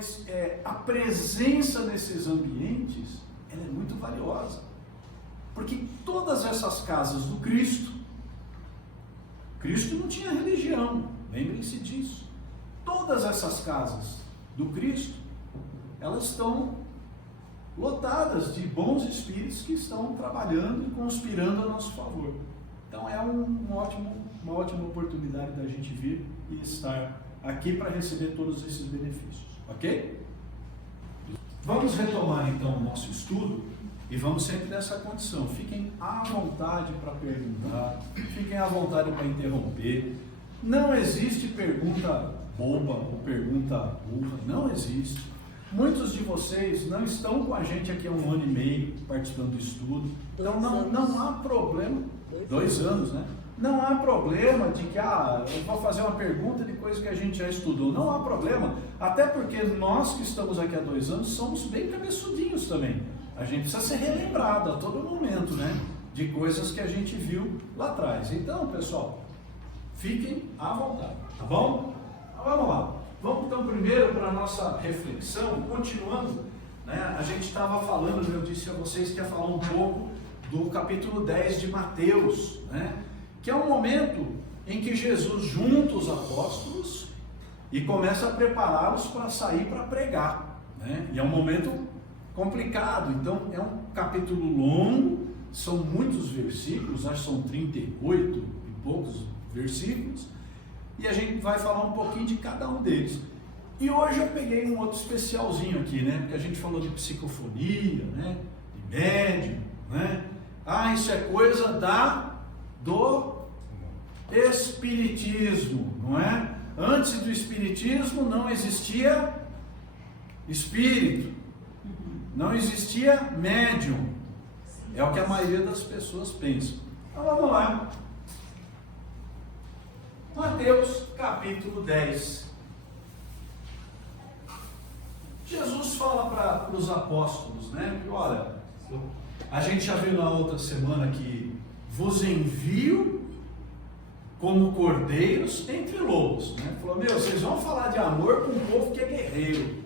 Mas a presença nesses ambientes, ela é muito valiosa. Porque todas essas casas do Cristo não tinha religião, lembrem-se disso. Todas essas casas do Cristo, elas estão lotadas de bons espíritos que estão trabalhando e conspirando a nosso favor. Então é uma ótima oportunidade da gente vir e estar aqui para receber todos esses benefícios, ok? Vamos retomar então o nosso estudo e vamos sempre nessa condição. Fiquem à vontade para perguntar, fiquem à vontade para interromper. Não existe pergunta boba ou pergunta burra, não existe. Muitos de vocês não estão com a gente aqui há 1 ano e meio participando do estudo, então não há problema. 2 anos, né? Não há problema de que eu vou fazer uma pergunta de coisa que a gente já estudou. Não há problema, até porque nós que estamos aqui há 2 anos somos bem cabeçudinhos também. A gente precisa ser relembrado a todo momento, né? De coisas que a gente viu lá atrás. Então, pessoal, fiquem à vontade, tá bom? Então, vamos lá. Vamos então primeiro para a nossa reflexão, continuando, né? A gente estava falando, eu disse a vocês que ia falar um pouco do capítulo 10 de Mateus, né? Que é um momento em que Jesus junta os apóstolos e começa a prepará-los para sair para pregar, né? E é um momento complicado, então é um capítulo longo, são muitos versículos, acho que são 38 e poucos versículos, e a gente vai falar um pouquinho de cada um deles. E hoje eu peguei um outro especialzinho aqui, né? Porque a gente falou de psicofonia, né? De médium, né? Isso é coisa do espiritismo, não é? Antes do espiritismo não existia espírito, não existia médium. É o que a maioria das pessoas pensa. Então vamos lá. Mateus capítulo 10. Jesus fala para os apóstolos, né? Que olha, a gente já viu na outra semana que vos envio como cordeiros entre lobos, né? Falou, vocês vão falar de amor com um povo que é guerreiro,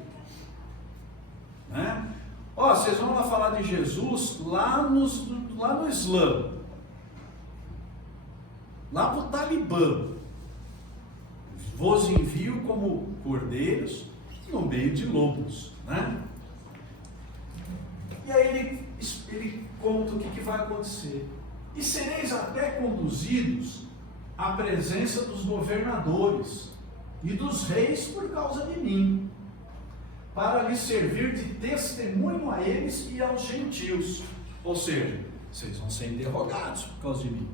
né? Vocês vão lá falar de Jesus lá no Islã, lá para o Talibã. Vos envio como cordeiros no meio de lobos, né? E aí ele conta o que vai acontecer. E sereis até conduzidos à presença dos governadores e dos reis por causa de mim, para lhes servir de testemunho a eles e aos gentios. Ou seja, vocês vão ser interrogados por causa de mim.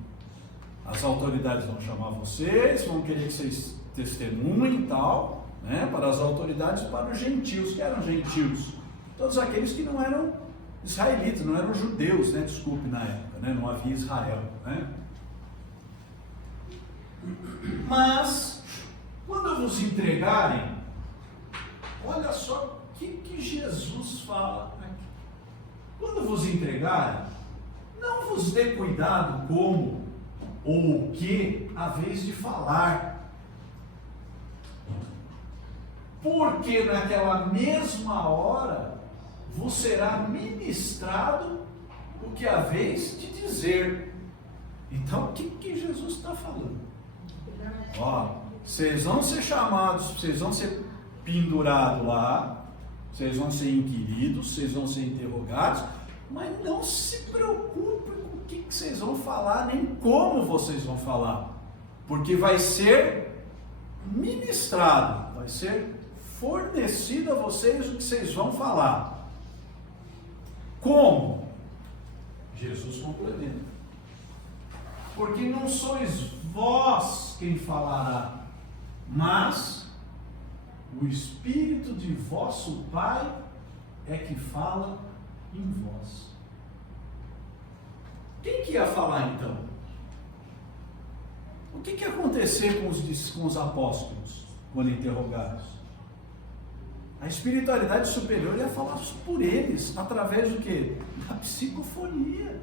As autoridades vão chamar vocês, vão querer que vocês testemunhem e tal, né, para as autoridades e para os gentios. Que eram gentios? Todos aqueles que não eram israelitas, não eram judeus, né? Desculpe, na época, né? Não havia Israel, né? Mas, quando vos entregarem, olha só o que Jesus fala aqui. Quando vos entregarem, não vos dê cuidado como ou o que haveis de falar, porque naquela mesma hora vos será ministrado o que haveis de dizer. Então, o que Jesus está falando? Vocês vão ser chamados, vocês vão ser pendurados lá, vocês vão ser inquiridos, vocês vão ser interrogados, mas não se preocupem com o que vocês vão falar, nem como vocês vão falar, porque vai ser ministrado, vai ser fornecido a vocês o que vocês vão falar. Como? Jesus complementa. Porque não sois vós quem falará, mas o Espírito de vosso Pai é que fala em vós. Quem que ia falar então? O que ia acontecer com os apóstolos quando interrogados? A espiritualidade superior ia falar por eles, através do quê? Da psicofonia.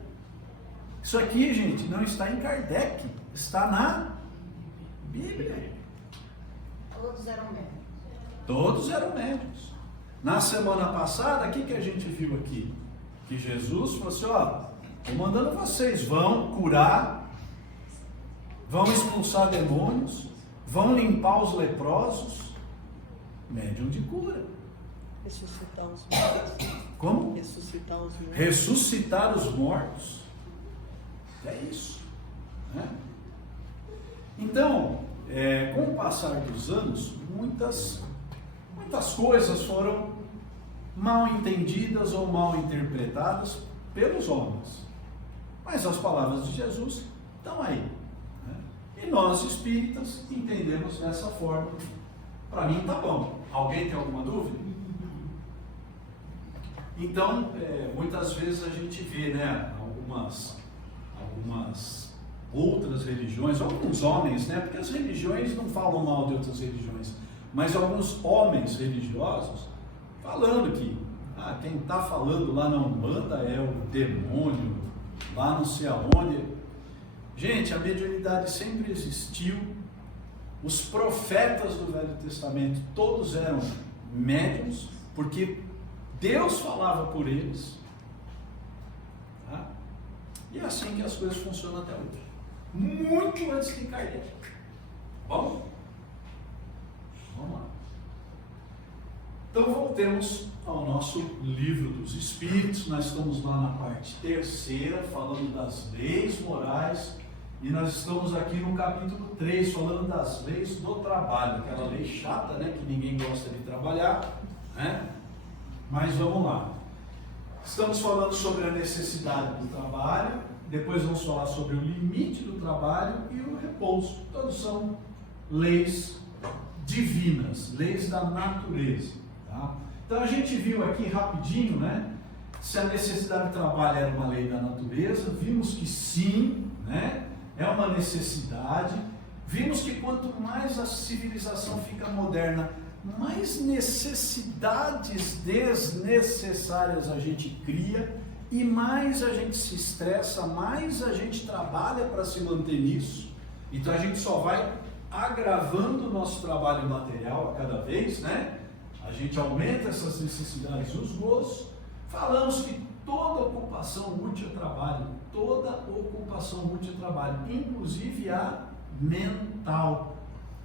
Isso aqui, gente, não está em Kardec, está na Bíblia. Todos eram médicos. Todos eram médicos. Na semana passada, o que a gente viu aqui? Que Jesus falou assim, ó, estou mandando vocês, vão curar, vão expulsar demônios, vão limpar os leprosos, médium de cura. Ressuscitar os mortos. Como? Ressuscitar os mortos. Ressuscitar os mortos. É isso, né? Então, com o passar dos anos, muitas coisas foram mal entendidas ou mal interpretadas pelos homens. Mas as palavras de Jesus estão aí, né? E nós, espíritas, entendemos dessa forma. Para mim está bom. Alguém tem alguma dúvida? Então, muitas vezes a gente vê, né, algumas outras religiões, alguns homens, né, porque as religiões não falam mal de outras religiões, mas alguns homens religiosos falando que quem está falando lá na Umbanda é o demônio, lá não sei aonde. Gente, a mediunidade sempre existiu. Os profetas do Velho Testamento todos eram médiuns, porque Deus falava por eles, tá? E é assim que as coisas funcionam até hoje, muito antes de Kardec. Vamos lá. Então voltemos ao nosso livro dos Espíritos. Nós estamos lá na parte terceira, falando das leis morais, e nós estamos aqui no capítulo 3, falando das leis do trabalho, aquela lei chata, né, que ninguém gosta de trabalhar, né? Mas vamos lá. Estamos falando sobre a necessidade do trabalho, depois vamos falar sobre o limite do trabalho e o repouso. Todos são leis divinas, leis da natureza, tá? Então a gente viu aqui rapidinho, né, se a necessidade do trabalho era uma lei da natureza. Vimos que sim, né, é uma necessidade. Vimos que quanto mais a civilização fica moderna, mais necessidades desnecessárias a gente cria, e mais a gente se estressa, mais a gente trabalha para se manter nisso. Então a gente só vai agravando o nosso trabalho material a cada vez, né? A gente aumenta essas necessidades e os gozos. Falamos que toda ocupação útil é trabalho, toda ocupação útil é trabalho, inclusive a mental.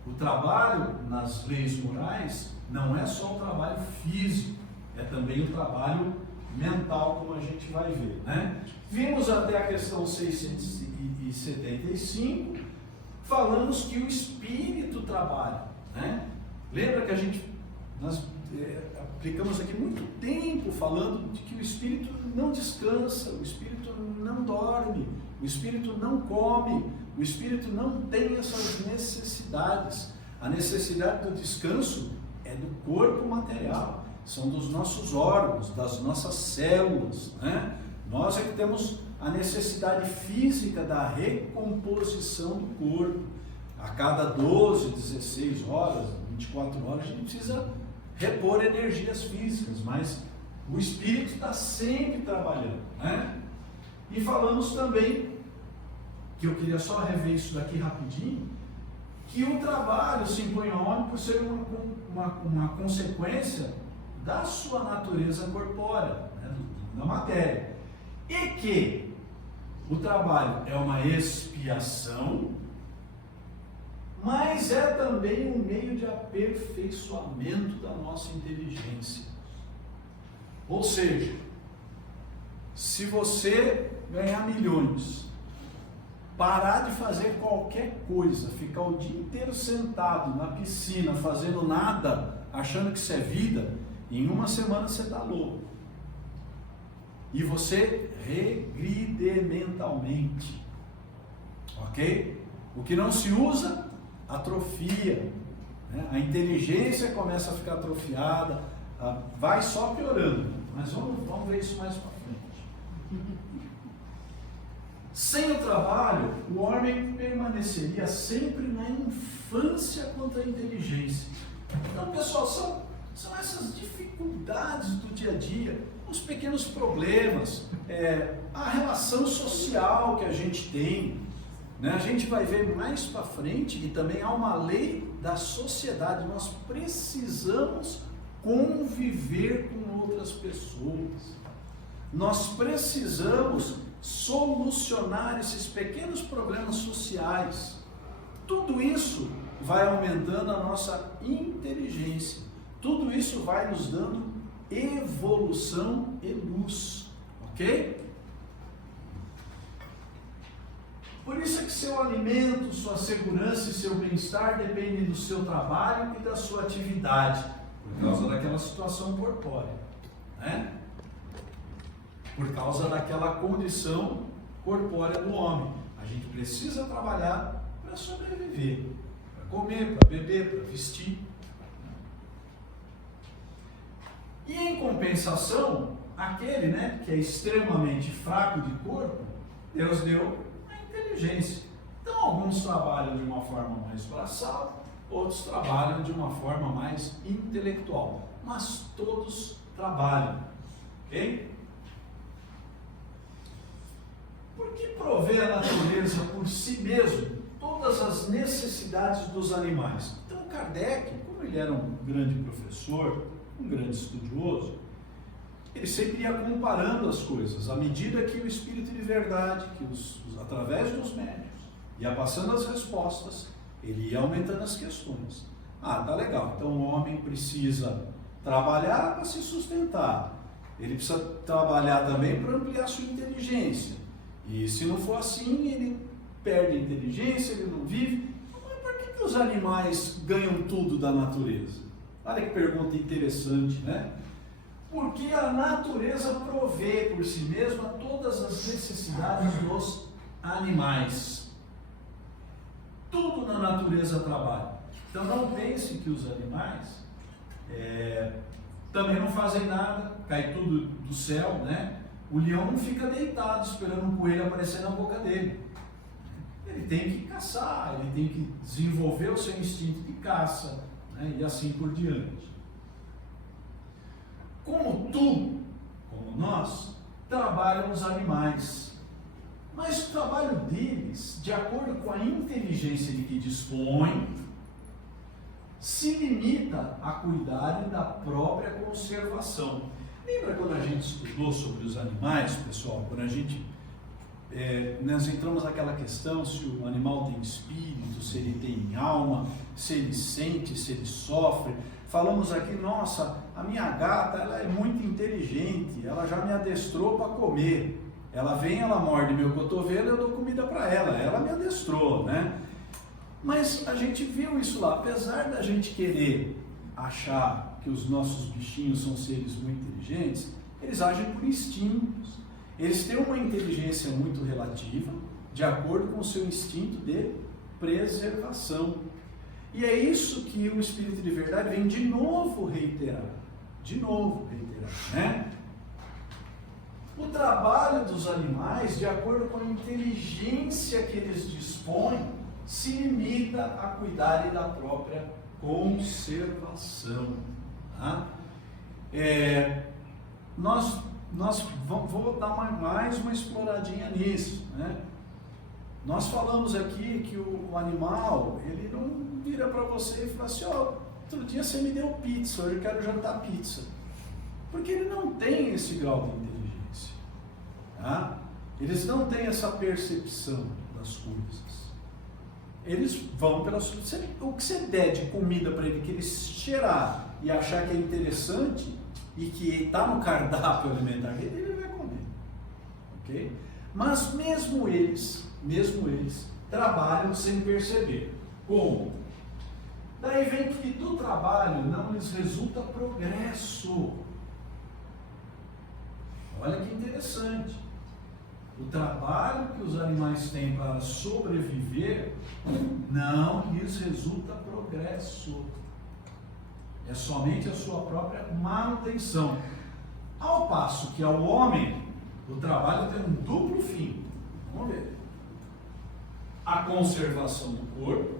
O trabalho nas leis morais não é só o trabalho físico, é também o trabalho mental, como a gente vai ver, né? Vimos até a questão 675, falamos que o espírito trabalha, né? Lembra que nós aplicamos aqui muito tempo falando de que o espírito não descansa, o espírito não dorme, o espírito não come, o espírito não tem essas necessidades. A necessidade do descanso é do corpo material, são dos nossos órgãos, das nossas células, né? Nós é que temos a necessidade física da recomposição do corpo. A cada 12, 16 horas, 24 horas, a gente precisa repor energias físicas, mas o espírito está sempre trabalhando, né? E falamos também, que eu queria só rever isso daqui rapidinho, que o trabalho se impõe ao homem por ser uma consequência da sua natureza corpórea, né, da matéria, e que o trabalho é uma expiação, mas é também um meio de aperfeiçoamento da nossa inteligência. Ou seja, se você ganhar milhões, parar de fazer qualquer coisa, ficar o dia inteiro sentado na piscina, fazendo nada, achando que isso é vida, em uma semana você está louco. E você regride mentalmente. Ok? O que não se usa, atrofia, né? A inteligência começa a ficar atrofiada, vai só piorando. Mas vamos ver isso mais para frente. Sem o trabalho, o homem permaneceria sempre na infância quanto à inteligência. Então, pessoal, são essas dificuldades do dia a dia, os pequenos problemas, a relação social que a gente tem, né? A gente vai ver mais para frente, e também há uma lei da sociedade. Nós precisamos conviver com outras pessoas. Nós precisamos solucionar esses pequenos problemas sociais. Tudo isso vai aumentando a nossa inteligência. Tudo isso vai nos dando evolução e luz. Ok? Por isso é que seu alimento, sua segurança e seu bem-estar dependem do seu trabalho e da sua atividade, por causa daquela situação corpórea, né? Por causa daquela condição corpórea do homem. A gente precisa trabalhar para sobreviver, para comer, para beber, para vestir. E em compensação, aquele, né, que é extremamente fraco de corpo, Deus deu inteligência. Então, alguns trabalham de uma forma mais braçal, outros trabalham de uma forma mais intelectual, mas todos trabalham, ok? Por que prover a natureza por si mesmo todas as necessidades dos animais? Então, Kardec, como ele era um grande professor, um grande estudioso, ele sempre ia comparando as coisas, à medida que o Espírito de Verdade, que através dos médiuns, ia passando as respostas, ele ia aumentando as questões. Ah, tá legal, então o homem precisa trabalhar para se sustentar, ele precisa trabalhar também para ampliar sua inteligência, e se não for assim, ele perde a inteligência, ele não vive. Mas por que os animais ganham tudo da natureza? Olha que pergunta interessante, né? Porque a natureza provê por si mesma todas as necessidades dos animais. Tudo na natureza trabalha. Então não pense que os animais também não fazem nada, cai tudo do céu, né? O leão não fica deitado esperando um coelho aparecer na boca dele. Ele tem que caçar, ele tem que desenvolver o seu instinto de caça, né? E assim por diante. Como nós, trabalham os animais, mas o trabalho deles, de acordo com a inteligência de que dispõem, se limita a cuidarem da própria conservação. Lembra quando a gente estudou sobre os animais, pessoal? Quando nós entramos naquela questão se o animal tem espírito, se ele tem alma, se ele sente, se ele sofre. Falamos aqui, nossa, a minha gata, ela é muito inteligente, ela já me adestrou para comer. Ela vem, ela morde meu cotovelo, eu dou comida para ela me adestrou, né? Mas a gente viu isso lá, apesar da gente querer achar que os nossos bichinhos são seres muito inteligentes, eles agem por instintos. Eles têm uma inteligência muito relativa, de acordo com o seu instinto de preservação. E é isso que o Espírito de Verdade vem de novo reiterar, né? O trabalho dos animais, de acordo com a inteligência que eles dispõem, se limita a cuidarem da própria conservação. Tá? Vou dar mais uma exploradinha nisso, né? Nós falamos aqui que o animal, ele não vira para você e fala assim, outro dia você me deu pizza, hoje eu quero jantar pizza. Porque ele não tem esse grau de inteligência. Tá? Eles não têm essa percepção das coisas. Eles vão pela sua... O que você der de comida para ele, que ele cheirar e achar que é interessante e que está no cardápio alimentar dele, ele vai comer. Ok? Mas mesmo eles trabalham sem perceber. Como? Daí vem que do trabalho não lhes resulta progresso. Olha que interessante. O trabalho que os animais têm para sobreviver não lhes resulta progresso. É somente a sua própria manutenção. Ao passo que ao homem, o trabalho tem um duplo fim. Vamos ver. A conservação do corpo,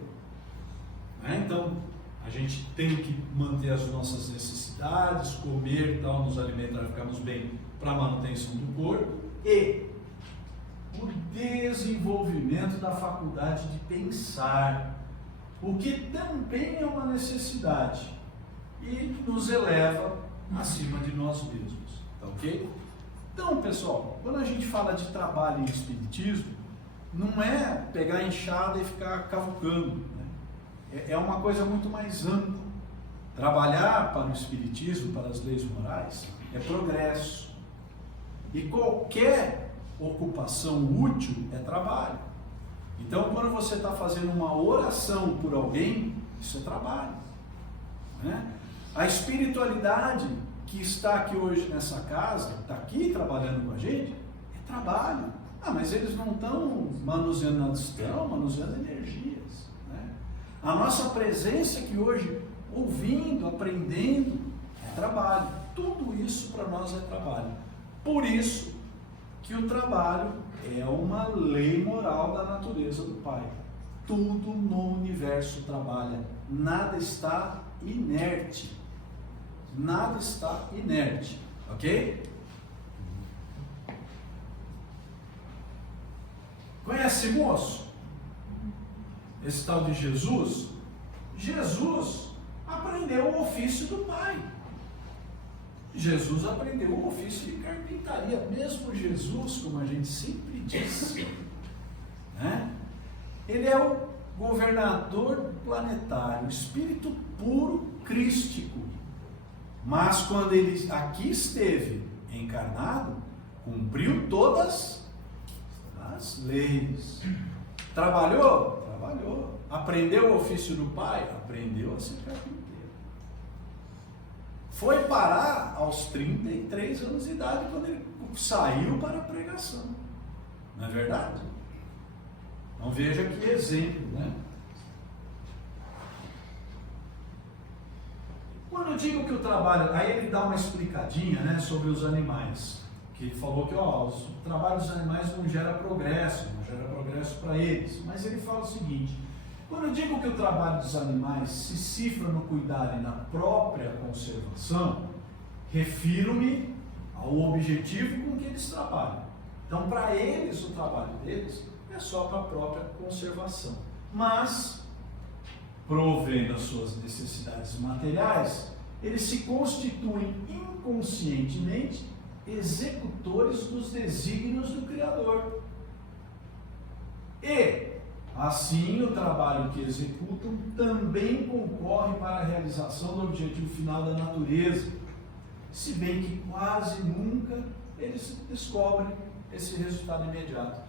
né? Então, a gente tem que manter as nossas necessidades, comer e tal, nos alimentar, ficarmos bem para a manutenção do corpo, e o desenvolvimento da faculdade de pensar, o que também é uma necessidade. e nos eleva acima de nós mesmos, tá ok? Então, pessoal, quando a gente fala de trabalho em espiritismo, não é pegar a enxada e ficar cavucando, né? É uma coisa muito mais ampla. Trabalhar para o espiritismo, para as leis morais, é progresso. E qualquer ocupação útil é trabalho. Então, quando você está fazendo uma oração por alguém, isso é trabalho, né? A espiritualidade que está aqui hoje nessa casa, está aqui trabalhando com a gente, é trabalho. Ah, mas eles não estão manuseando nada, estão manuseando energias, né? A nossa presença aqui hoje, ouvindo, aprendendo, é trabalho. Tudo isso para nós é trabalho. Por isso que o trabalho é uma lei moral da natureza do Pai. Tudo no universo trabalha. Nada está inerte. Nada está inerte. Ok? Conhece moço? Esse tal de Jesus? Jesus aprendeu o ofício do Pai. Jesus aprendeu o ofício de carpintaria. Mesmo Jesus, como a gente sempre diz, né? Ele é o governador planetário, espírito puro crístico. Mas quando ele aqui esteve encarnado, cumpriu todas as leis. Trabalhou? Trabalhou. Aprendeu o ofício do Pai? Aprendeu a ser carpinteiro. Foi parar aos 33 anos de idade, quando ele saiu para a pregação. Não é verdade? Então veja que exemplo, né? Quando eu digo que o trabalho, aí ele dá uma explicadinha, né, sobre os animais, que ele falou que o trabalho dos animais não gera progresso para eles, mas ele fala o seguinte: quando eu digo que o trabalho dos animais se cifra no cuidar e na própria conservação, refiro-me ao objetivo com que eles trabalham. Então, para eles, o trabalho deles é só para a própria conservação. Mas, provendo as suas necessidades materiais, eles se constituem inconscientemente executores dos desígnios do Criador. E, assim, o trabalho que executam também concorre para a realização do objetivo final da natureza, se bem que quase nunca eles descobrem esse resultado imediato.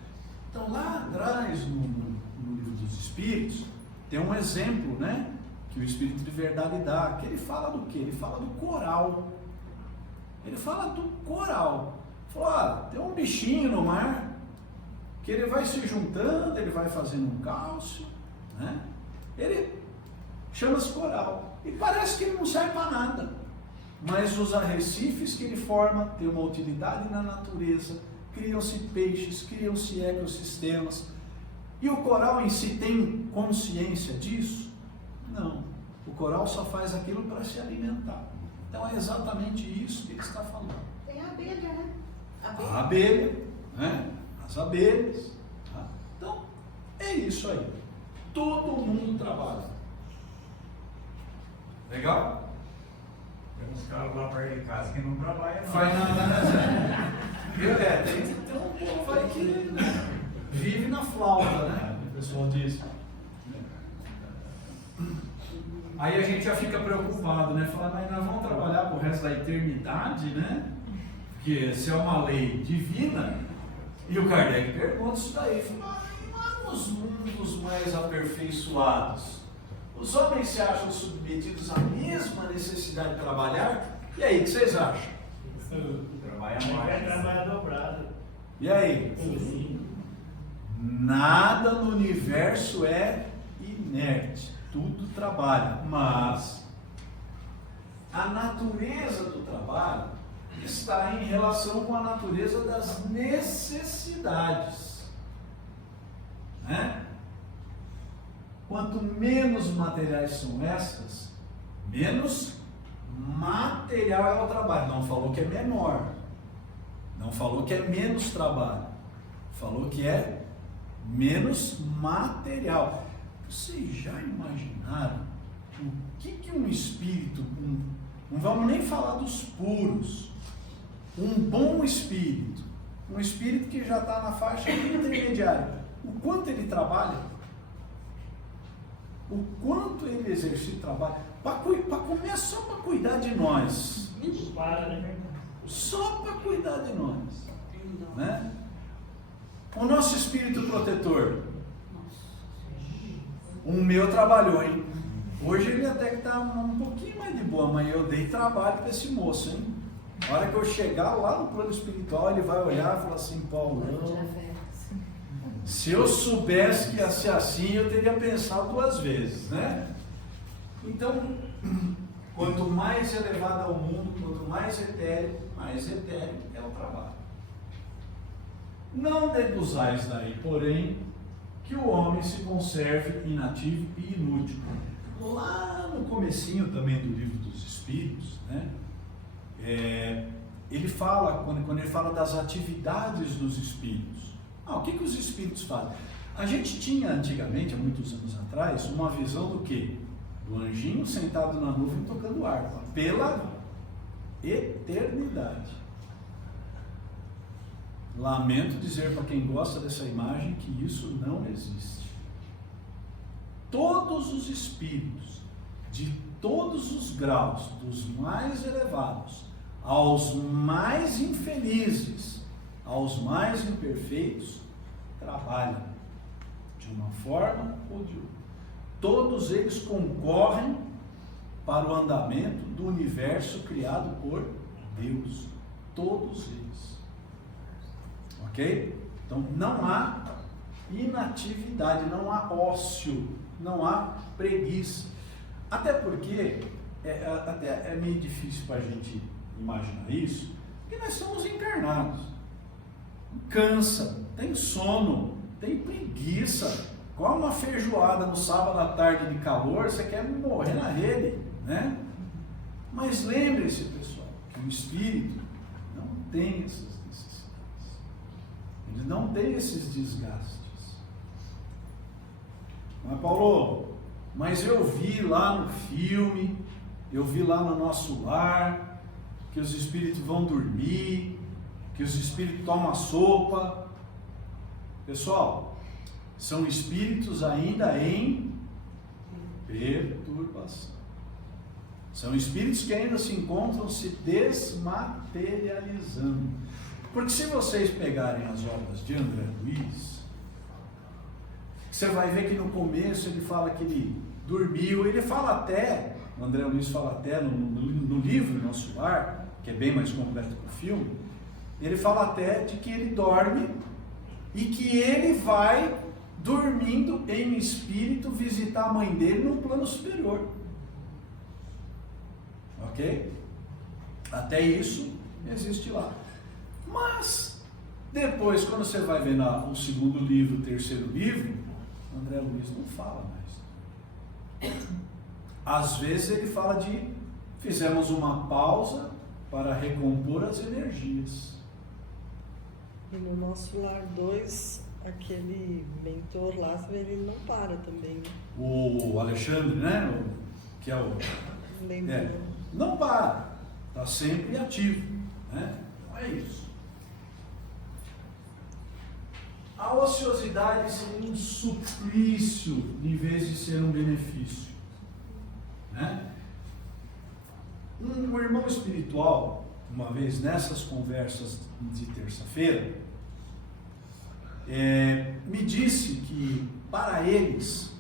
Então, lá atrás, no Livro dos Espíritos, tem um exemplo, né, que o Espírito de Verdade dá, que ele fala do quê? Ele fala do coral. Ele fala do coral. Falou, olha, tem um bichinho no mar, que ele vai se juntando, ele vai fazendo um cálcio, né? Ele chama-se coral. E parece que ele não serve para nada. Mas os arrecifes que ele forma têm uma utilidade na natureza, criam-se peixes, criam-se ecossistemas. E o coral em si tem consciência disso? Não. O coral só faz aquilo para se alimentar. Então é exatamente isso que ele está falando. Tem a abelha, né? A abelha, né? As abelhas. Tá? Então, é isso aí. Todo mundo trabalha. Legal? Tem uns caras lá perto de casa que não trabalham, não. Faz nada, né, Zé? Viu, tem um povo aí que, né, vive na flauta, né? O pessoal diz. Aí a gente já fica preocupado, né? Fala, mas nós vamos trabalhar pro resto da eternidade, né? Porque se é uma lei divina. E o Kardec pergunta isso daí. Fala, lá nos mundos mais aperfeiçoados, os homens se acham submetidos à mesma necessidade de trabalhar? E aí, o que vocês acham? Trabalha mais. Trabalha dobrado. E aí? Sim. Nada no universo é inerte. Tudo trabalha. Mas a natureza do trabalho está em relação com a natureza das necessidades, né? Quanto menos materiais são estas, menos material é o trabalho. Não falou que é menor, não falou que é menos trabalho, falou que é menos material. Vocês já imaginaram o que um espírito, não vamos nem falar dos puros, um bom espírito, um espírito que já está na faixa intermediária, o quanto ele trabalha, o quanto ele exercita o trabalho, para comer só para cuidar de nós, só para cuidar de nós, né? O nosso espírito protetor, o meu trabalhou, hein? Hoje ele até que está um pouquinho mais de boa, mas eu dei trabalho para esse moço, hein? A hora que eu chegar lá no plano espiritual, ele vai olhar e falar assim, Paulo, se eu soubesse que ia ser assim, eu teria pensado 2 vezes, né? Então, quanto mais elevado é o mundo, quanto mais etéreo é o trabalho. Não deduzais daí, porém, que o homem se conserve inativo e inútil. Lá no comecinho também do livro dos Espíritos, né? Ele fala, quando ele fala das atividades dos Espíritos. O que os Espíritos fazem? A gente tinha antigamente, há muitos anos atrás, uma visão do quê? Do anjinho sentado na nuvem tocando harpa, pela eternidade. Lamento dizer para quem gosta dessa imagem que isso não existe. Todos os espíritos, de todos os graus, dos mais elevados aos mais infelizes, aos mais imperfeitos, trabalham de uma forma ou de outra. Todos eles concorrem para o andamento do universo criado por Deus. Todos eles. Ok? Então não há inatividade, não há ócio, não há preguiça. Até porque até é meio difícil para a gente imaginar isso, porque nós somos encarnados. Cansa, tem sono, tem preguiça. Come uma feijoada no sábado à tarde de calor, você quer morrer na rede, né? Mas lembre-se, pessoal, que o espírito não tem essas necessidades. Ele não tem esses desgastes. Mas Paulo, mas eu vi lá no filme, eu vi lá no nosso lar, que os espíritos vão dormir, que os espíritos tomam a sopa. Pessoal, são espíritos ainda em perturbação. São espíritos que ainda se encontram se desmaterializando. Porque se vocês pegarem as obras de André Luiz, você vai ver que no começo ele fala que ele dormiu, ele fala até, o André Luiz fala até no livro Nosso Lar, que é bem mais completo que o filme, ele fala até de que ele dorme e que ele vai dormindo em espírito visitar a mãe dele no plano superior. Ok? Até isso existe lá. Mas depois, quando você vai ver o segundo livro, o terceiro livro, André Luiz não fala mais. Às vezes ele fala de fizemos uma pausa para recompor as energias. E no Nosso Lar 2, aquele mentor lá, ele não para também, né? O Alexandre, né? Que é o... não para. Está sempre ativo, né? Então é isso. A ociosidade seria um suplício em vez de ser um benefício, né? Um irmão espiritual, uma vez nessas conversas de terça-feira, me disse que para eles,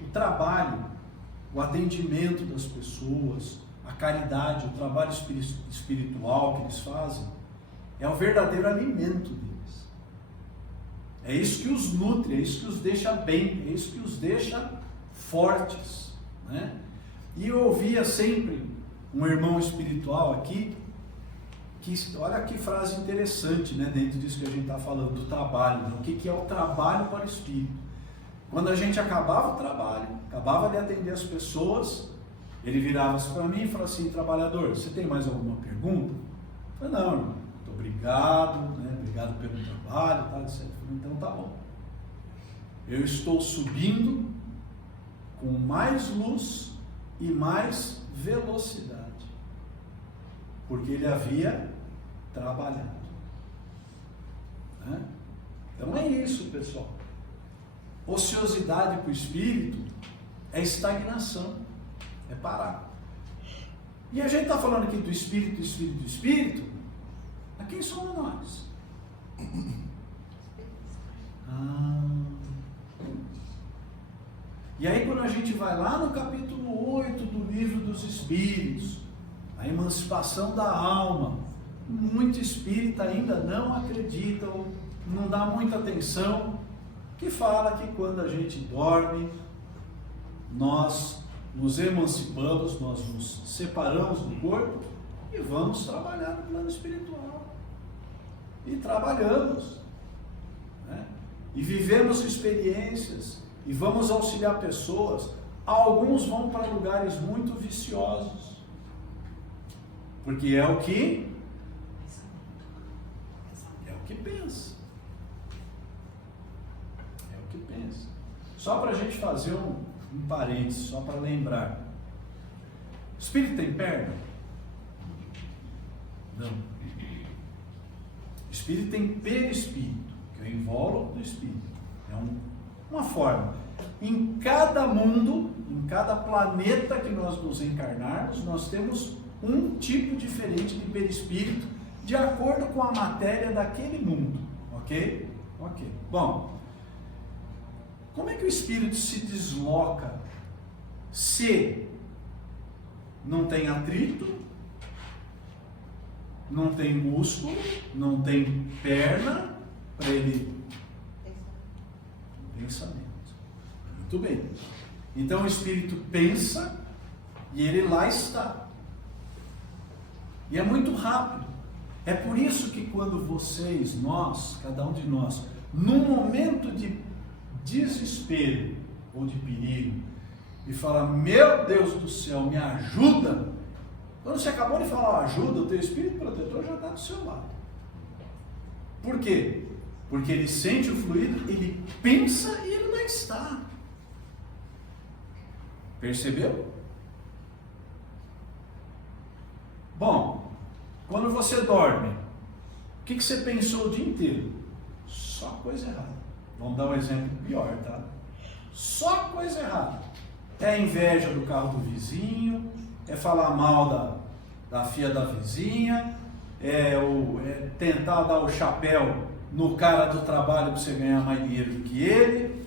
o trabalho, o atendimento das pessoas, a caridade, o trabalho espiritual que eles fazem, é o verdadeiro alimento deles. É isso que os nutre, é isso que os deixa bem, é isso que os deixa fortes, né? E eu ouvia sempre um irmão espiritual aqui, que, olha que frase interessante, né, dentro disso que a gente está falando, do trabalho, né? O que é o trabalho para o espírito? Quando a gente acabava o trabalho, acabava de atender as pessoas, ele virava-se para mim e falava assim: trabalhador, você tem mais alguma pergunta? Eu falei: não, irmão, muito obrigado, né? Obrigado pelo trabalho, tá, etc. Eu falei: então tá bom. Eu estou subindo com mais luz e mais velocidade, porque ele havia trabalhado. Né? Então é isso, pessoal. Ociosidade para o espírito é estagnação, é parar. E a gente está falando aqui do espírito, espírito, espírito. Mas quem somos nós? E aí quando a gente vai lá no capítulo 8 do livro dos Espíritos, a emancipação da alma, muito espírita ainda não acredita, ou não dá muita atenção, que fala que quando a gente dorme, nós nos emancipamos, nós nos separamos do corpo e vamos trabalhar no plano espiritual. E trabalhamos, né? E vivemos experiências, e vamos auxiliar pessoas. Alguns vão para lugares muito viciosos, porque é o que pensa. É o que pensa. Só para a gente fazer um parênteses, só para lembrar. Espírito tem perna? Não. Espírito tem perispírito, que é o invólucro do espírito. É uma forma. Em cada mundo, em cada planeta que nós nos encarnarmos, nós temos um tipo diferente de perispírito, de acordo com a matéria daquele mundo. Ok? Ok. Bom, como é que o espírito se desloca se não tem atrito, não tem músculo, não tem perna para ele? Pensamento. Muito bem. Então o espírito pensa e ele lá está. E é muito rápido. É por isso que quando vocês, nós, cada um de nós, num momento de desespero ou de perigo, e fala, meu Deus do céu, me ajuda. Quando você acabou de falar ajuda, o teu espírito protetor já está do seu lado. Por quê? Porque ele sente o fluido, ele pensa e ele lá está. Percebeu? Bom, quando você dorme, o que você pensou o dia inteiro? Só coisa errada. Vamos dar um exemplo pior, tá? Só coisa errada. É a inveja do carro do vizinho, é falar mal da filha da vizinha, é tentar dar o chapéu no cara do trabalho para você ganhar mais dinheiro do que ele.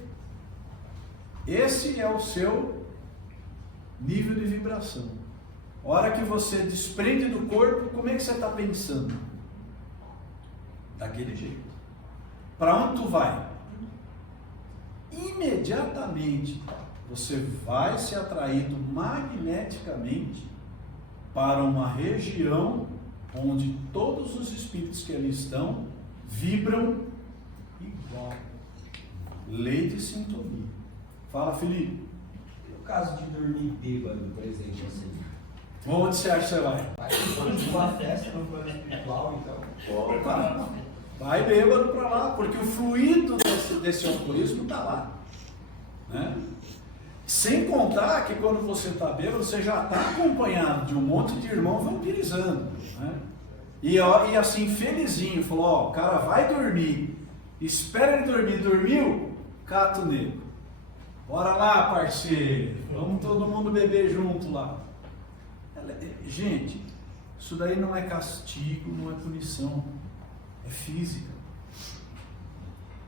Esse é o seu nível de vibração. A hora que você desprende do corpo, como é que você está pensando? Daquele jeito. Para onde tu vai? Imediatamente você vai ser atraído magneticamente para uma região onde todos os espíritos que ali estão vibram igual. Lei de sintonia. Fala, Felipe. E no caso de dormir bêbado, por exemplo, assim? Onde você acha que você vai? Vai uma festa no plano espiritual, então. Opa, vai bêbado para lá, porque o fluido desse alcoolismo está lá. Né? Sem contar que quando você está bêbado, você já está acompanhado de um monte de irmão vampirizando. Né? E assim, felizinho, falou, ó, o cara vai dormir, espera ele dormir, dormiu, cato negro. Bora lá, parceiro, vamos todo mundo beber junto lá. Gente, isso daí não é castigo, não é punição, é física.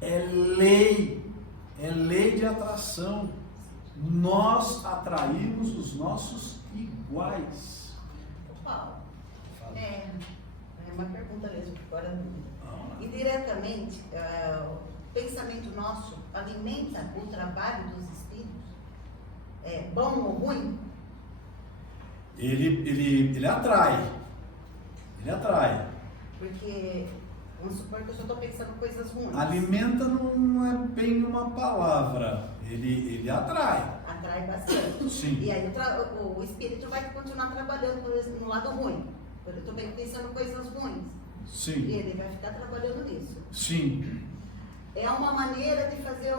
É lei de atração. Nós atraímos os nossos iguais. Paulo, é uma pergunta mesmo, agora indiretamente, o pensamento nosso alimenta o trabalho dos espíritos? É bom ou ruim? Ele atrai. Ele atrai. Porque, vamos supor que eu só estou pensando coisas ruins. Alimenta não é bem uma palavra. Ele atrai. Atrai bastante. Sim. E aí o espírito vai continuar trabalhando no lado ruim. Eu estou pensando coisas ruins. Sim. E ele vai ficar trabalhando nisso. Sim. É uma maneira de fazer,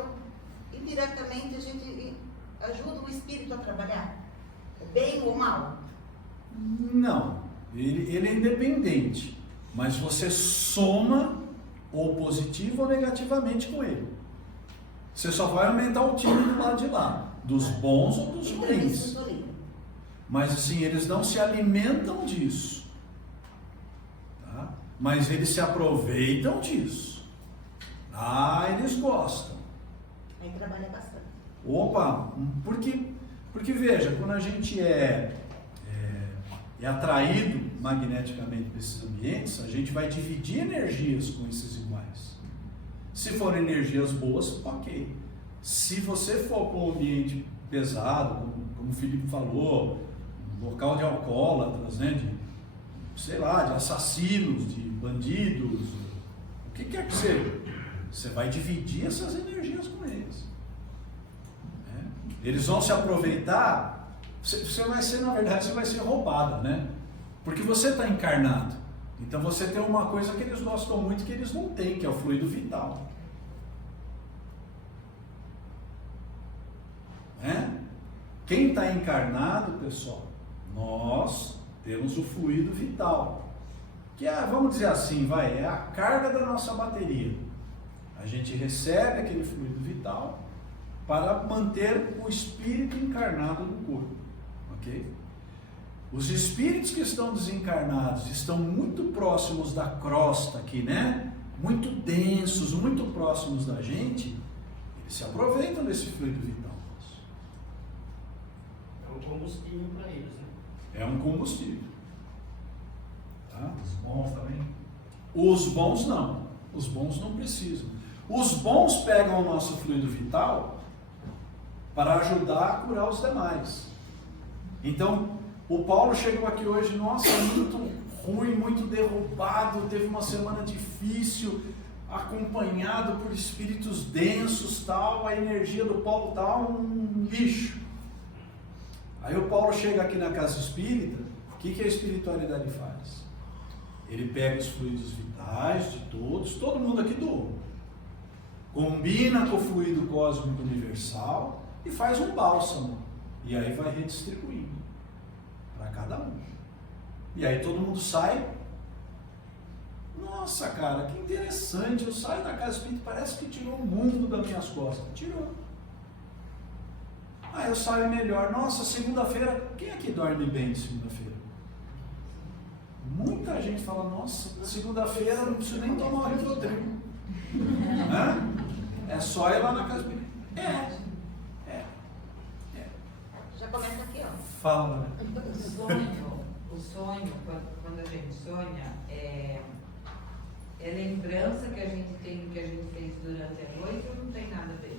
indiretamente, a gente ajuda o espírito a trabalhar? Bem ou mal? Não, ele é independente, mas você soma ou positivo ou negativamente com ele. Você só vai aumentar o time do lado de lá, dos bons ou dos Então, eu ruins. sintonio. Mas assim, eles não se alimentam disso, tá? Mas eles se aproveitam disso. Ah, eles gostam. Aí trabalha bastante. Opa, porque veja, quando a gente é atraído magneticamente para esses ambientes, a gente vai dividir energias com esses iguais. Se forem energias boas, ok. Se você for para um ambiente pesado, como o Felipe falou, um local de alcoólatras, né, de assassinos, de bandidos, o que quer que seja, você vai dividir essas energias com eles. Eles vão se aproveitar, você vai ser, na verdade, você vai ser roubada, né? Porque você está encarnado. Então você tem uma coisa que eles gostam muito que eles não têm, que é o fluido vital. Quem está encarnado, pessoal, nós temos o fluido vital. Que é, vamos dizer assim, é a carga da nossa bateria. A gente recebe aquele fluido vital para manter o espírito encarnado no corpo, ok? Os espíritos que estão desencarnados estão muito próximos da crosta aqui, né? Muito densos, muito próximos da gente, eles se aproveitam desse fluido vital. É um combustível para eles, né? É um combustível. Tá? Os bons também. Os bons não. Os bons não precisam. Os bons pegam o nosso fluido vital para ajudar a curar os demais. Então, o Paulo chegou aqui hoje, nossa, muito ruim, muito derrubado, teve uma semana difícil, acompanhado por espíritos densos, tal, a energia do Paulo tá um lixo. Aí o Paulo chega aqui na casa espírita, o que a espiritualidade faz? Ele pega os fluidos vitais de todos, todo mundo aqui doou, combina com o fluido cósmico universal e faz um bálsamo, e aí vai redistribuindo para cada um. E aí todo mundo sai, nossa cara, que interessante, eu saio da casa espírita, parece que tirou o mundo das minhas costas. Tirou. Aí eu saio melhor. Nossa, segunda-feira, quem aqui dorme bem de segunda-feira? Muita gente fala, nossa, segunda-feira não preciso nem tomar o Rivotril. É só ir lá na casa espírita. Já começa aqui, ó. Fala, né? O sonho, quando a gente sonha, é lembrança que a gente tem do que a gente fez durante a noite ou não tem nada a ver?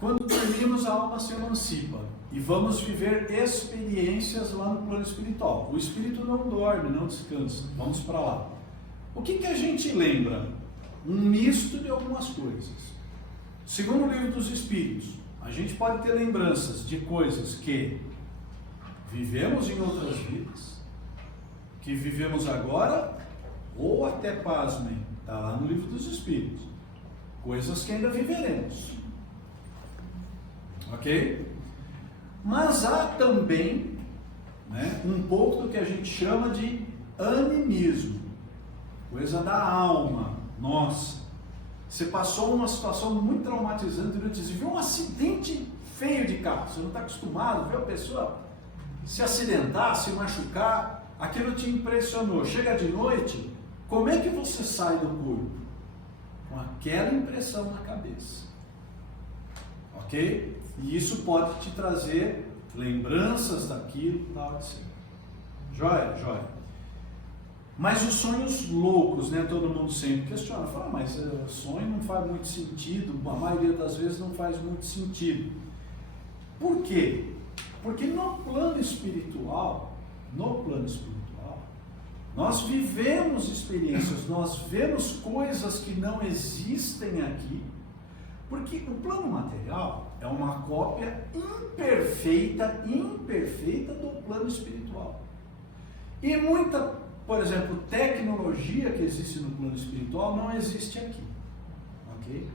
Quando dormimos, a alma se emancipa e vamos viver experiências lá no plano espiritual. O espírito não dorme, não descansa. Vamos para lá. O que a gente lembra? Um misto de algumas coisas. Segundo o livro dos Espíritos, a gente pode ter lembranças de coisas que vivemos em outras vidas, que vivemos agora, ou até, pasmem, está lá no livro dos Espíritos, coisas que ainda viveremos. Ok? Mas há também, né, um pouco do que a gente chama de animismo, coisa da alma nossa. Você passou uma situação muito traumatizante durante esse dia, viu um acidente feio de carro, você não está acostumado, viu a pessoa se acidentar, se machucar, aquilo te impressionou. Chega de noite, como é que você sai do corpo? Com aquela impressão na cabeça. Ok? E isso pode te trazer lembranças daquilo, tal, etc. Joia, joia. Mas os sonhos loucos, né? Todo mundo sempre questiona, fala, mas sonho não faz muito sentido, a maioria das vezes não faz muito sentido. Por quê? Porque no plano espiritual, nós vivemos experiências, nós vemos coisas que não existem aqui, porque o plano material é uma cópia imperfeita do plano espiritual. E muita, por exemplo, tecnologia que existe no plano espiritual não existe aqui, ok?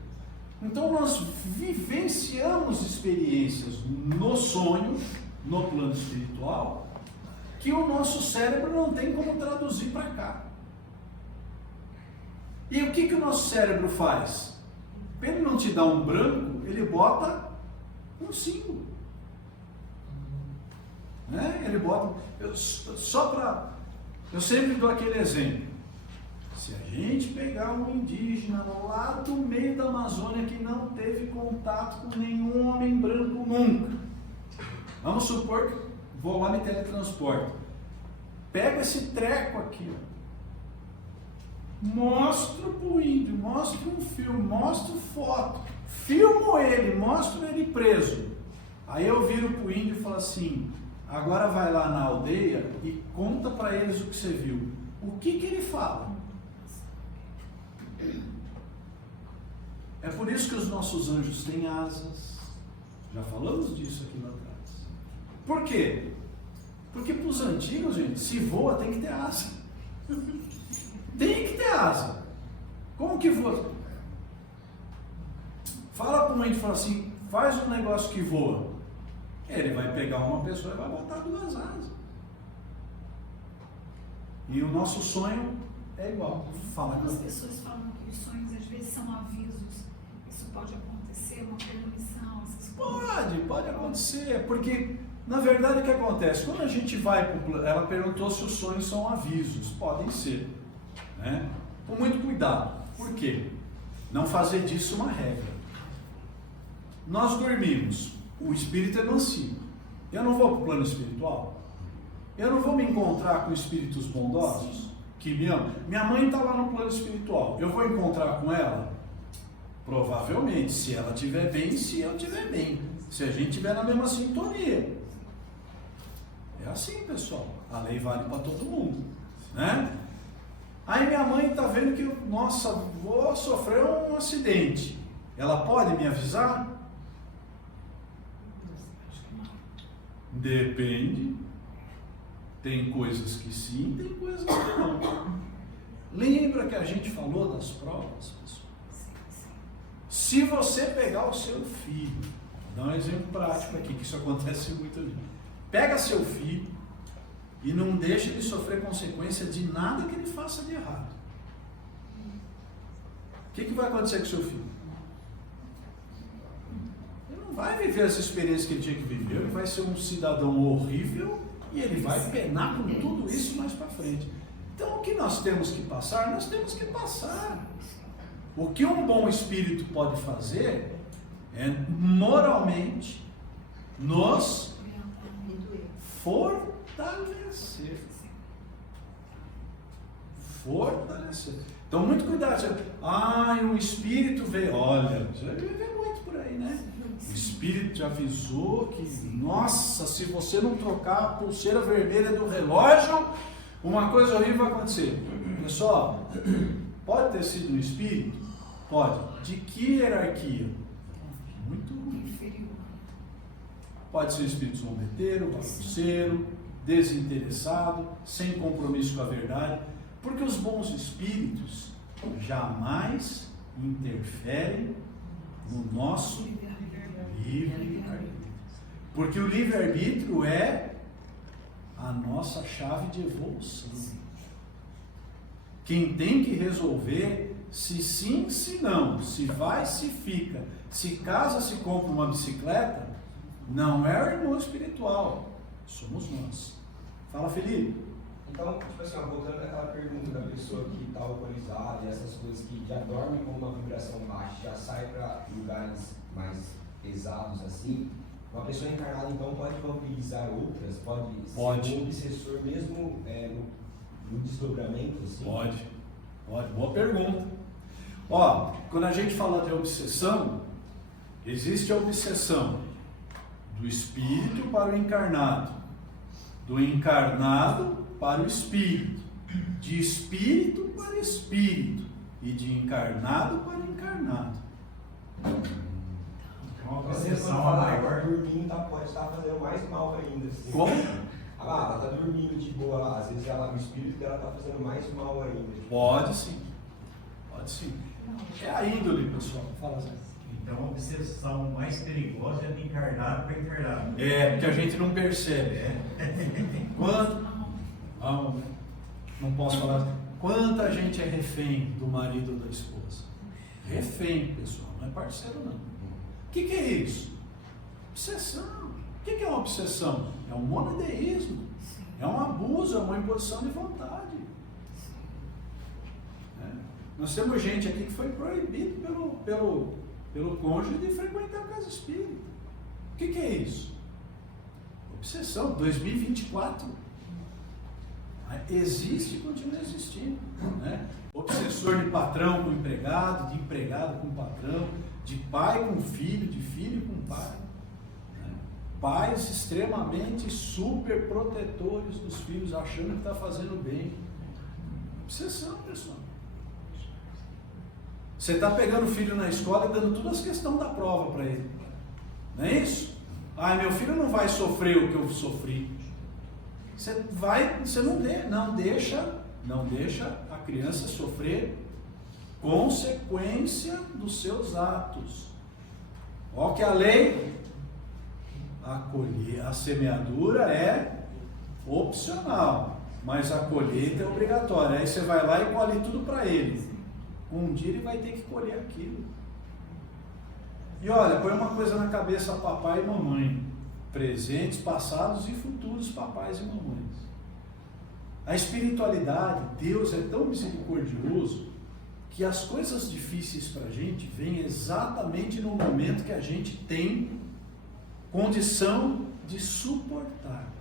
Então nós vivenciamos experiências no sonho, no plano espiritual, que o nosso cérebro não tem como traduzir para cá. E o que o nosso cérebro faz? Para ele não te dar um branco, ele bota um símbolo. Né? Ele bota. Eu sempre dou aquele exemplo. Se a gente pegar um indígena lá do meio da Amazônia que não teve contato com nenhum homem branco nunca, vamos supor que vou lá me teletransporto. Pega esse treco aqui, ó. Mostro pro índio, mostro um filme, mostro foto, filmo ele, mostro ele preso. Aí eu viro pro índio e falo assim: agora vai lá na aldeia e conta para eles o que você viu. O que ele fala? É por isso que os nossos anjos têm asas. Já falamos disso aqui lá atrás. Por quê? Porque para os antigos, gente, se voa tem que ter asa. Tem que ter asa. Como que voa? Fala para um índio e fala assim: faz um negócio que voa. Ele vai pegar uma pessoa e vai botar duas asas. E o nosso sonho é igual. Fala. Algumas pessoas falam que os sonhos às vezes são avisos. Isso pode acontecer, uma premonição, essas coisas. Pode acontecer, porque na verdade o que acontece? Quando a gente vai para o plano, ela perguntou se os sonhos são avisos. Podem ser, né? Com muito cuidado. Por quê? Não fazer disso uma regra. Nós dormimos, o espírito emancipa. Eu não vou para o plano espiritual? Eu não vou me encontrar com espíritos bondosos que me amam? Minha mãe está lá no plano espiritual. Eu vou encontrar com ela? Provavelmente, se ela estiver bem, se eu estiver bem. Se a gente estiver na mesma sintonia. É assim, pessoal. A lei vale para todo mundo, né? Aí minha mãe está vendo que, nossa, vou sofrer um acidente. Ela pode me avisar? Depende. Tem coisas que sim, tem coisas que não. Lembra que a gente falou das provas, pessoal? Se você pegar o seu filho, vou dar um exemplo prático aqui, que isso acontece muito ali. Pega seu filho e não deixa ele sofrer consequência de nada que ele faça de errado. O que vai acontecer com seu filho? Ele não vai viver essa experiência que ele tinha que viver, ele vai ser um cidadão horrível e ele vai penar com tudo isso mais para frente. Então o que nós temos que passar? Nós temos que passar. O que um bom espírito pode fazer é moralmente nos fortalecer. Fortalecer. Então, muito cuidado. Um espírito veio. Olha, você vai ver muito por aí, né? O espírito te avisou que, nossa, se você não trocar a pulseira vermelha do relógio, uma coisa horrível vai acontecer. Pessoal, pode ter sido um espírito? Pode. De que hierarquia? Muito inferior. Pode ser um espírito zombeteiro, bagunceiro, desinteressado, sem compromisso com a verdade, porque os bons espíritos jamais interferem no nosso livre-arbítrio. Porque o livre-arbítrio é a nossa chave de evolução. Quem tem que resolver se sim, se não, se vai, se fica, se casa, se compra uma bicicleta, não é o irmão espiritual, somos nós. Fala, Felipe. Então, tipo assim, voltando àquela pergunta da pessoa que está alcoolizada e essas coisas que já dormem com uma vibração baixa, já sai para lugares mais pesados assim, uma pessoa encarnada então pode vampirizar outras? Pode. Ser um obsessor mesmo no desdobramento assim? Pode, boa pergunta. Quando a gente fala de obsessão, existe a obsessão do espírito para o encarnado, do encarnado para o espírito, de espírito para espírito e de encarnado para encarnado. Uma Você obsessão fala, maior. dormindo pode estar fazendo mais mal ainda. Assim. Como? Ela está dormindo de boa lá, às vezes o espírito dela está fazendo mais mal ainda. Pode sim. É a índole, pessoal. Fala, Zé. Então a obsessão mais perigosa é de encarnado para encarnado. Porque a gente não percebe. Quanto, não posso falar, quanta gente é refém do marido ou da esposa? Refém, pessoal, não é parceiro não. O que é isso? Obsessão. O que é uma obsessão? É um monoteísmo, é um abuso, é uma imposição de vontade. Nós temos gente aqui que foi proibido pelo cônjuge de frequentar a casa espírita. O que é isso? Obsessão. 2024 existe e continua existindo, né? Obsessor de patrão com empregado, de empregado com patrão, de pai com filho, de filho com pai, né? Pais extremamente super protetores dos filhos, achando que está fazendo bem. Obsessão, pessoal. Você está pegando o filho na escola e dando todas as questões da prova para ele, não é isso? Meu filho não vai sofrer o que eu sofri. Você não deixa a criança sofrer consequência dos seus atos. Ó que a lei, a semeadura é opcional, mas a colheita é obrigatória. Aí você vai lá e colhe tudo para ele. Um dia ele vai ter que colher aquilo. E olha, põe uma coisa na cabeça, papai e mamãe, presentes, passados e futuros papais e mamães. A espiritualidade, Deus é tão misericordioso que as coisas difíceis para a gente vêm exatamente no momento que a gente tem condição de suportar.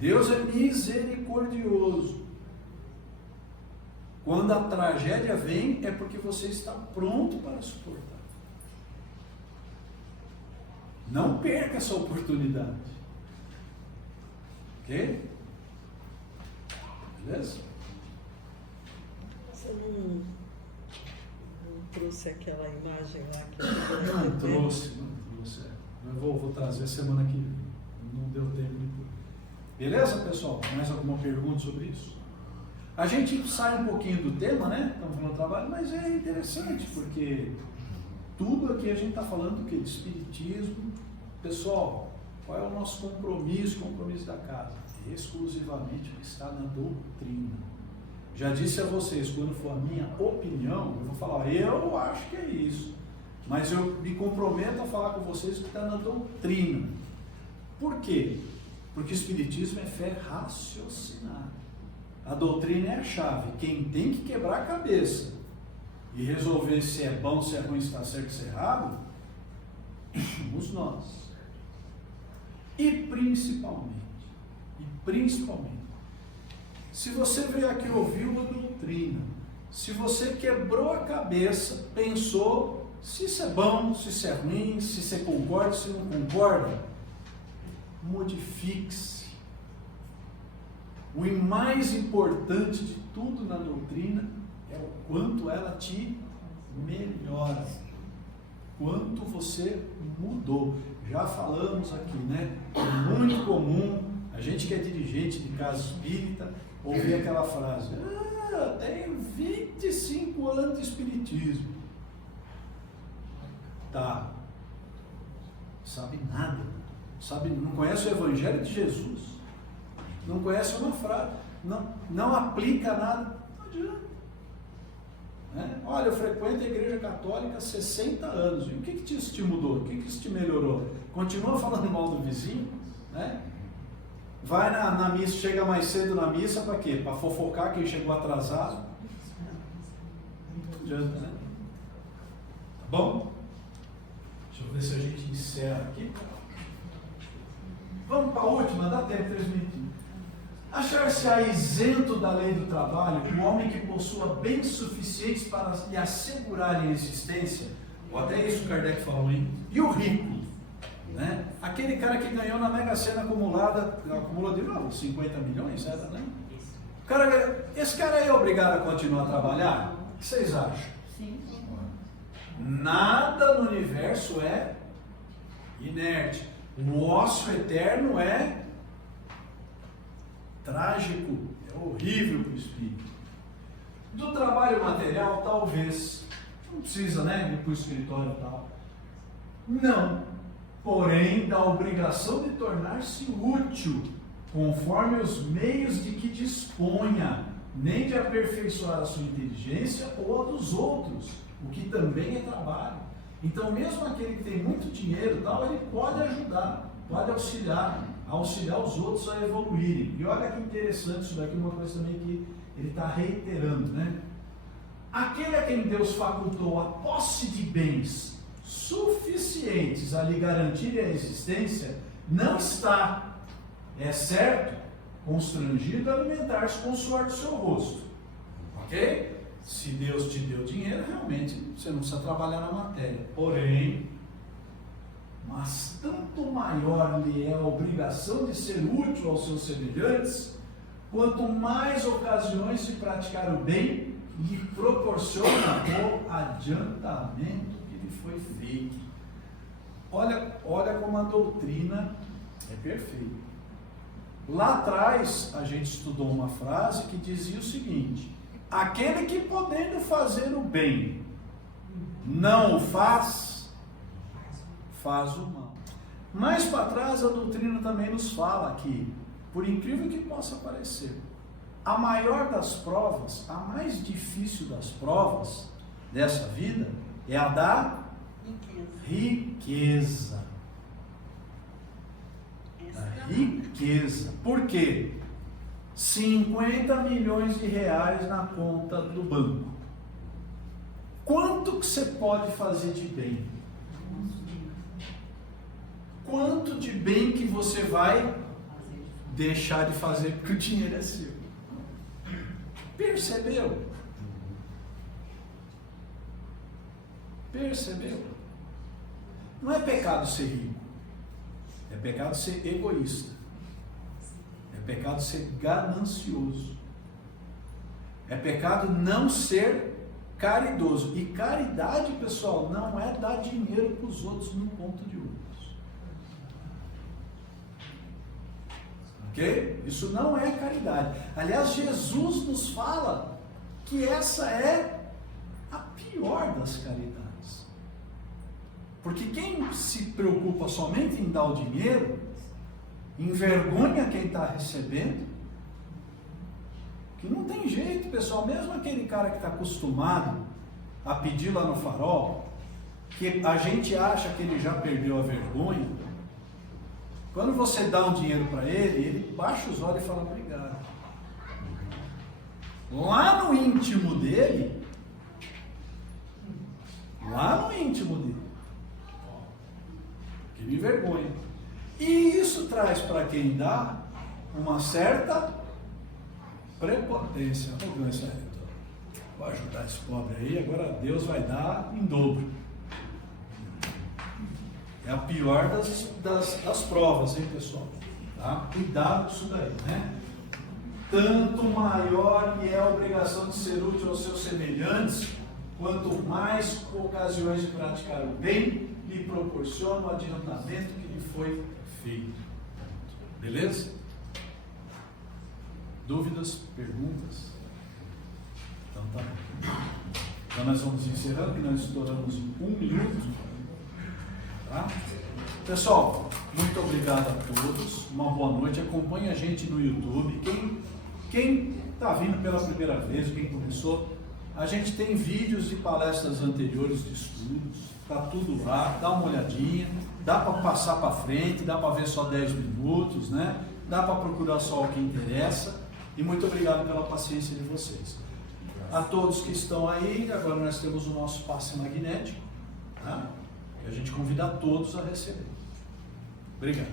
Deus é misericordioso. Quando a tragédia vem, é porque você está pronto para suportar. Não perca essa oportunidade. Ok? Beleza? Você não trouxe aquela imagem lá que eu Não trouxe. Eu vou trazer semana que vem. Não deu tempo de pôr. Beleza, pessoal? Mais alguma pergunta sobre isso? A gente sai um pouquinho do tema, né? Estamos falando do trabalho, mas é interessante, porque tudo aqui a gente está falando do quê? De espiritismo. Pessoal, qual é o nosso compromisso da casa? Exclusivamente o que está na doutrina. Já disse a vocês, quando for a minha opinião, eu vou falar, eu acho que é isso. Mas eu me comprometo a falar com vocês o que está na doutrina. Por quê? Porque o espiritismo é fé raciocinada. A doutrina é a chave. Quem tem que quebrar a cabeça e resolver se é bom, se é ruim, se está certo, se é errado, somos nós. E principalmente, se você veio aqui ouvir uma doutrina, se você quebrou a cabeça, pensou se isso é bom, se isso é ruim, se você concorda, se não concorda, modifique-se. O mais importante de tudo na doutrina é o quanto ela te melhora, quanto você mudou. Já falamos aqui, né? É muito comum a gente que é dirigente de casa espírita ouvir aquela frase: eu tenho 25 anos de espiritismo. Tá. Sabe nada. Não conhece o Evangelho de Jesus. Não conhece uma frase. Não aplica nada. Não adianta. Né? Olha, eu frequento a igreja católica há 60 anos. E o que isso te mudou? O que isso te melhorou? Continua falando mal do vizinho? Né? Vai na missa, chega mais cedo na missa para quê? Para fofocar quem chegou atrasado? Não adianta, né? Tá bom? Deixa eu ver se a gente encerra aqui. Vamos para a última, dá tempo, 3 minutinhos. Achar-se-á isento da lei do trabalho um homem que possua bens suficientes para lhe assegurarem a existência, ou até isso Kardec falou, hein? E o rico, né? Aquele cara que ganhou na Mega Sena acumula de 50 milhões, era, né? Esse cara é obrigado a continuar a trabalhar? O que vocês acham? Sim. Nada no universo é inerte. O ócio eterno é trágico, é horrível para o espírito. Do trabalho material, talvez. Não precisa, né? Ir para o escritório e tal. Não. Porém, da obrigação de tornar-se útil, conforme os meios de que disponha, nem de aperfeiçoar a sua inteligência ou a dos outros, o que também é trabalho. Então, mesmo aquele que tem muito dinheiro, tal, ele pode ajudar, pode auxiliar os outros a evoluírem. E olha que interessante isso daqui, uma coisa também que ele está reiterando, né? Aquele a quem Deus facultou a posse de bens suficientes a lhe garantir a existência, não está, é certo, constrangido a alimentar-se com o suor do seu rosto. Ok? Se Deus te deu dinheiro, realmente você não precisa trabalhar na matéria. Porém, mas tanto maior lhe é a obrigação de ser útil aos seus semelhantes, quanto mais ocasiões de praticar o bem lhe proporciona o adiantamento que lhe foi feito. Olha como a doutrina é perfeita. Lá atrás, a gente estudou uma frase que dizia o seguinte: aquele que podendo fazer o bem não o faz, faz o mal. Mais para trás, a doutrina também nos fala que, por incrível que possa parecer, a maior das provas, a mais difícil das provas dessa vida é a da riqueza. A riqueza. Por quê? 50 milhões de reais na conta do banco. Quanto que você pode fazer de bem? Quanto de bem que você vai deixar de fazer porque o dinheiro é seu? Percebeu? Percebeu? Não é pecado ser rico. É pecado ser egoísta. É pecado ser ganancioso. É pecado não ser caridoso. E caridade, pessoal, não é dar dinheiro para os outros num ponto de ônibus. Ok? Isso não é caridade. Aliás, Jesus nos fala que essa é a pior das caridades. Porque quem se preocupa somente em dar o dinheiro, envergonha quem está recebendo, que não tem jeito, pessoal. Mesmo aquele cara que está acostumado a pedir lá no farol, que a gente acha que ele já perdeu a vergonha, quando você dá um dinheiro para ele, ele baixa os olhos e fala obrigado. Lá no íntimo dele, que me vergonha. E isso traz para quem dá uma certa prepotência, arrogância. Vou ajudar esse pobre aí, agora Deus vai dar em dobro. É a pior das provas, hein, pessoal? Tá? Cuidado com isso daí, né? Tanto maior que é a obrigação de ser útil aos seus semelhantes, quanto mais ocasiões de praticar o bem lhe proporciona o adiantamento que lhe foi feito. Beleza? Dúvidas? Perguntas? Então tá bom. Então nós vamos encerrando, que nós estouramos em 1 minuto. Tá? Pessoal, muito obrigado a todos, uma boa noite. Acompanhe a gente no YouTube. Quem está vindo pela primeira vez, quem começou, a gente tem vídeos de palestras anteriores de estudos, está tudo lá, dá uma olhadinha, dá para passar para frente, dá para ver só 10 minutos, né? Dá para procurar só o que interessa. E muito obrigado pela paciência de vocês. A todos que estão aí, agora nós temos o nosso passe magnético, tá? A gente convida a todos a receber. Obrigado.